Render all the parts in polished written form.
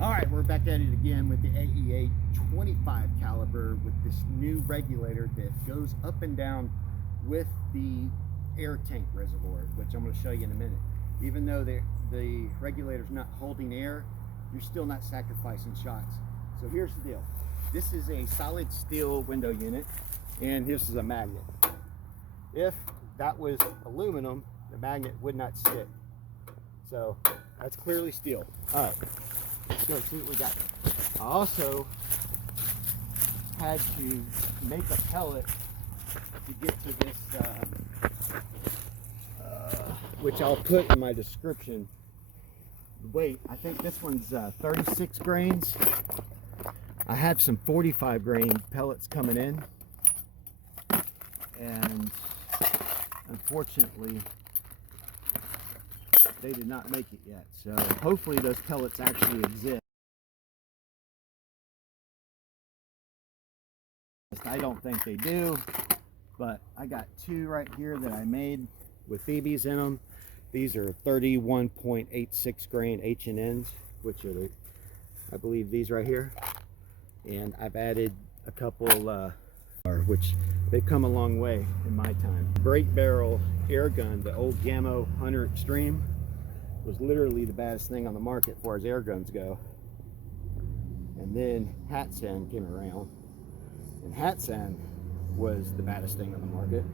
All right, we're back at it again with the AEA 25 caliber with this new regulator that goes up and down with the air tank reservoir, which I'm going to show you in a minute. Even though the regulator's not holding air, you're still not sacrificing shots. So here's the deal. This is a solid steel window unit, and this is a magnet. If that was aluminum, the magnet would not stick. So that's clearly steel. All right. Let's go see what we got. I also had to make a pellet to get to this, which I'll put in my description. The weight, I think this one's 36 grains. I had some 45 grain pellets coming in, and unfortunately they did not make it yet. So hopefully those pellets actually exist. I don't think they do, but I got two right here that I made with BBs in them. These are 31.86 grain H&Ns, which are the, I believe these right here. And I've added a couple, which they've come a long way in my time. Break barrel air gun, the old Gammo Hunter Extreme, was literally the baddest thing on the market as far as air guns go. And then Hatsan came around, and Hatsan was the baddest thing on the market.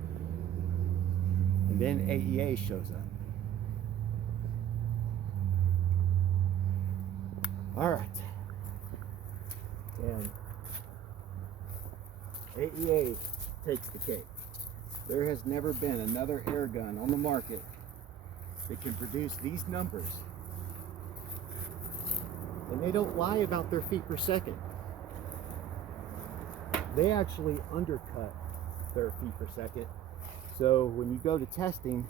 And then AEA shows up. All right. And AEA takes the cake. There has never been another air gun on the market that can produce these numbers, and they don't lie about their feet per second. They actually undercut their feet per second, so when you go to testing,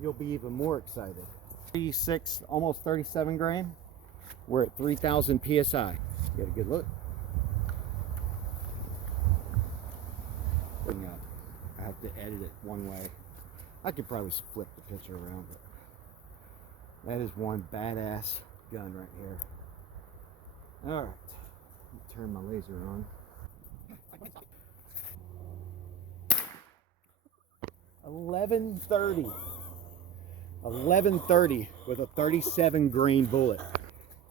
you'll be even more excited. 36, almost 37 grain. We're at 3,000 PSI. Get a good look. I have to edit it one way. I could probably flip the picture around, but that is one badass gun right here. All right, turn my laser on. 1130. 1130 with a 37 grain bullet.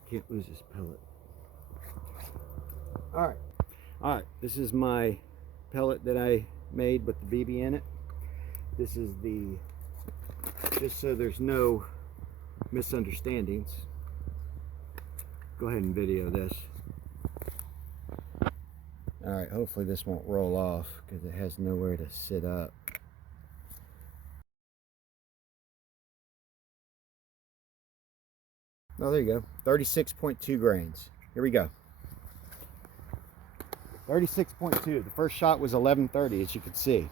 Can't lose this pellet. All right. This is my pellet that I made with the BB in it. This is the, just so there's no misunderstandings, go ahead and video this. All right, hopefully this won't roll off because it has nowhere to sit up. Oh, there you go. 36.2 grains. Here we go. 36.2. The first shot was 1130, as you can see.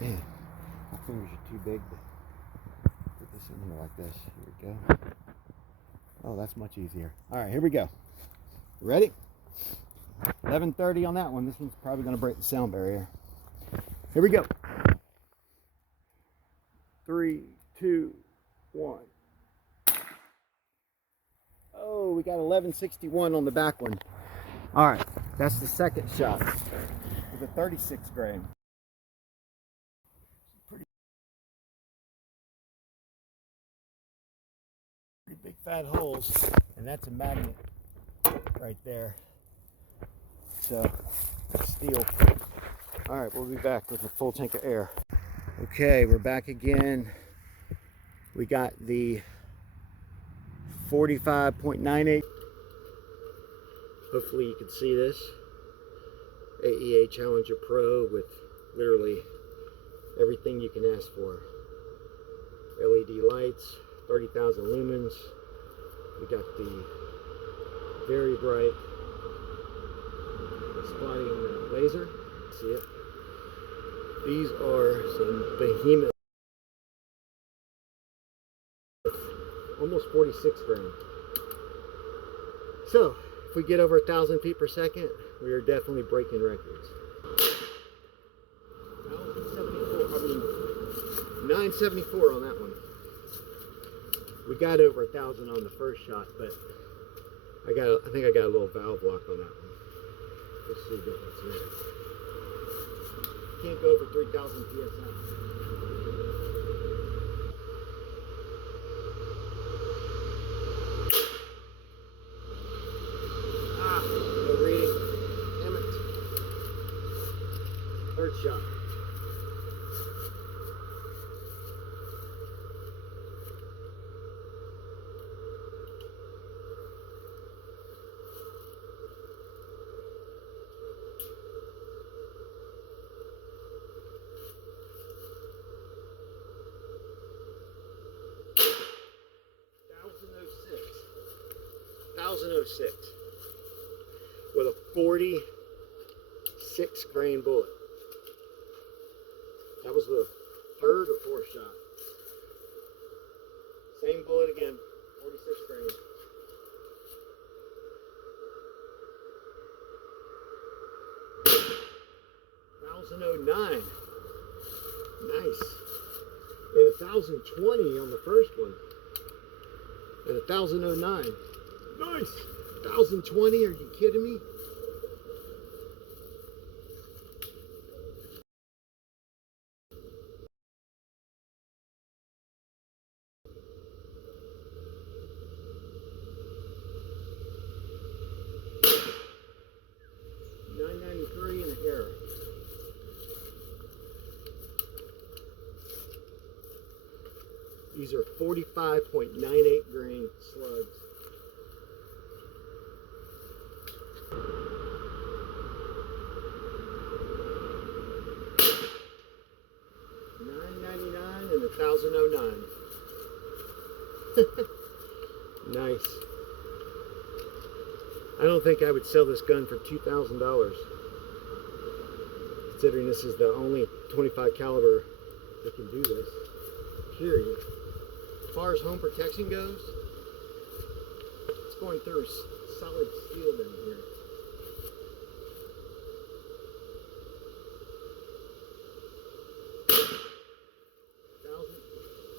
Man, my fingers are too big to put this in here like this. Here we go. Oh, that's much easier. All right, here we go. Ready? 1130 on that one. This one's probably going to break the sound barrier. Here we go. 3, 2, 1. Oh, we got 1161 on the back one. All right, that's the second shot with a 36 grain. Pretty big fat holes, and that's a magnet right there. So steel. All right, we'll be back with a full tank of air. Okay, we're back again. We got the 45.98. Hopefully you can see this. AEA Challenger Pro with literally everything you can ask for. LED lights, 30,000 lumens. We got the very bright spotting laser. See it? These are some behemoth, almost 46 grain. So if we get over 1,000 feet per second, we are definitely breaking records. 974 on that one. We got over 1,000 on the first shot, but I think I got a little valve lock on that one. Let's see the difference here. Can't go over 3,000 PSI. No reading. Damn it. Third shot. .1,006 with a 46 grain bullet. That was the third or fourth shot. Same bullet again, 46 grain. .1,009. Nice. And 1,020 on the first one. And 1,009. Nice. 1,020, are you kidding me? .993 and a hair. These are 45.98 grain slugs. $9.99 and 1,009. Nice. I don't think I would sell this gun for $2,000, considering this is the only 25 caliber that can do this. Period. As far as home protection goes, it's going through solid steel down here.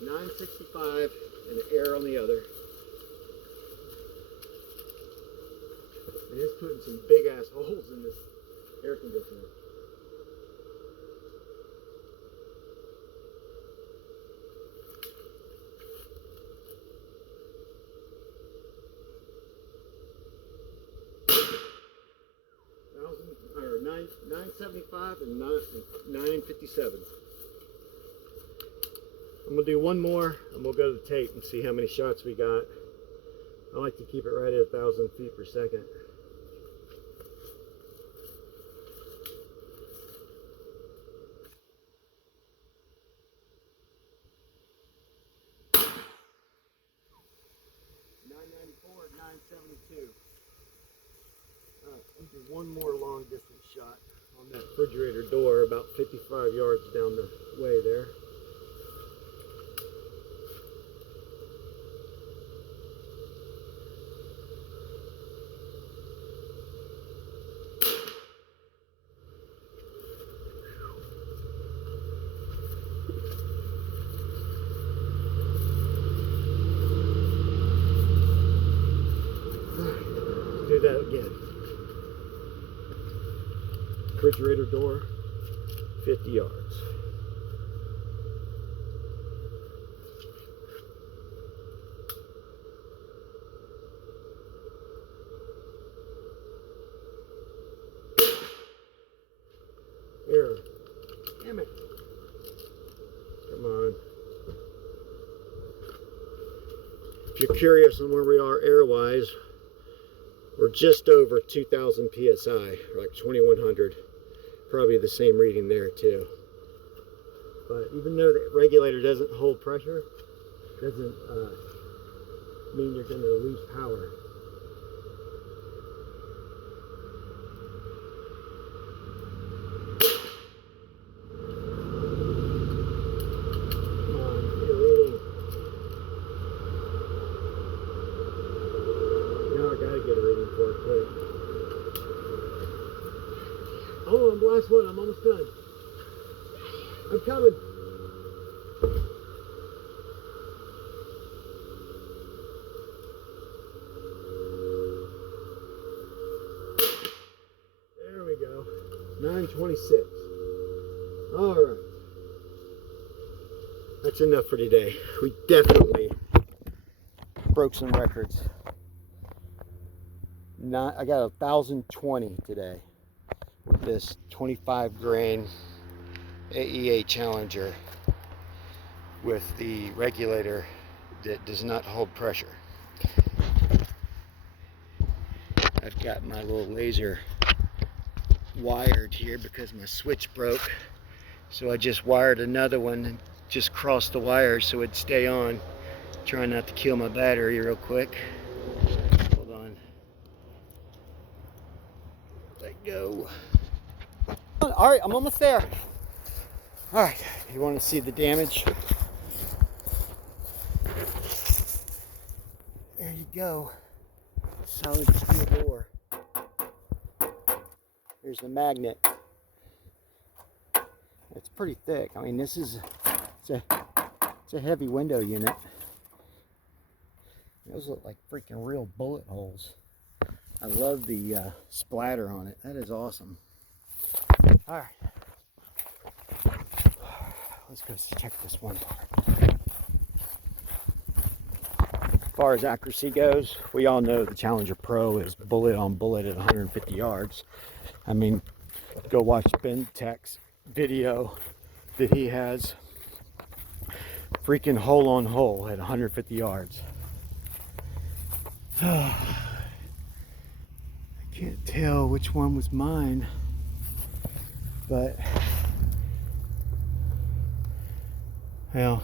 $965 and an air on the other. And it's putting some big ass holes in this air conditioner. $975 and $957. I'm gonna do one more and we'll go to the tape and see how many shots we got. I like to keep it right at 1,000 feet per second. .994 at 972. I'll do one more long distance shot on that refrigerator door about 55 yards down the way there. Do that again. Refrigerator door, 50 yards. Here. Damn it. Come on. If you're curious on where we are air-wise, we're just over 2,000 PSI, like 2,100. Probably the same reading there too. But even though the regulator doesn't hold pressure, doesn't mean you're going to lose power. Come on, get a reading. Now I gotta get a reading for it quick. Oh, I'm the last one. I'm almost done. I'm coming. 26. All right. That's enough for today. We definitely broke some records. I got 1,020 today with this 25 grain AEA Challenger with the regulator that does not hold pressure. I've got my little laser wired here because my switch broke, so I just wired another one and just crossed the wires so it'd stay on. Trying not to kill my battery real quick. Hold on. Let go. All right, I'm almost there. All right, you want to see the damage? There you go. Solid steel bore. Here's the magnet. It's pretty thick. I mean, it's a heavy window unit. Those look like freaking real bullet holes. I love the splatter on it. That is awesome. All right, let's go check this one part. As far as accuracy goes, we all know the Challenger Pro is bullet on bullet at 150 yards. I mean, go watch Ben Tech's video that he has freaking hole on hole at 150 yards. I can't tell which one was mine, but well,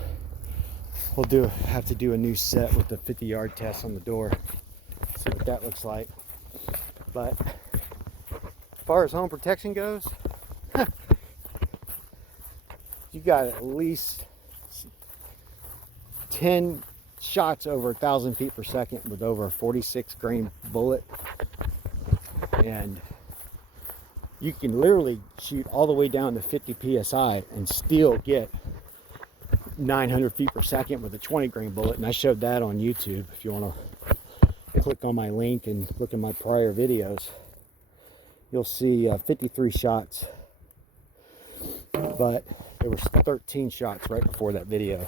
we'll have to do a new set with the 50-yard test on the door, see what that looks like. But as far as home protection goes, you got at least 10 shots over 1,000 feet per second with over a 46 grain bullet, and you can literally shoot all the way down to 50 PSI and still get 900 feet per second with a 20 grain bullet. And I showed that on YouTube. If you want to click on my link and look at my prior videos, you'll see 53 shots, but there was 13 shots right before that video.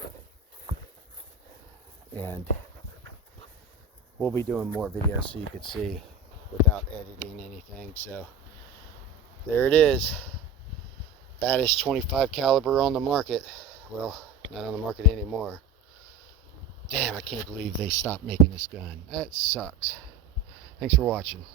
And we'll be doing more videos so you could see without editing anything. So there it is, baddest 25 caliber on the market. Well, not on the market anymore. Damn, I can't believe they stopped making this gun. That sucks. Thanks for watching.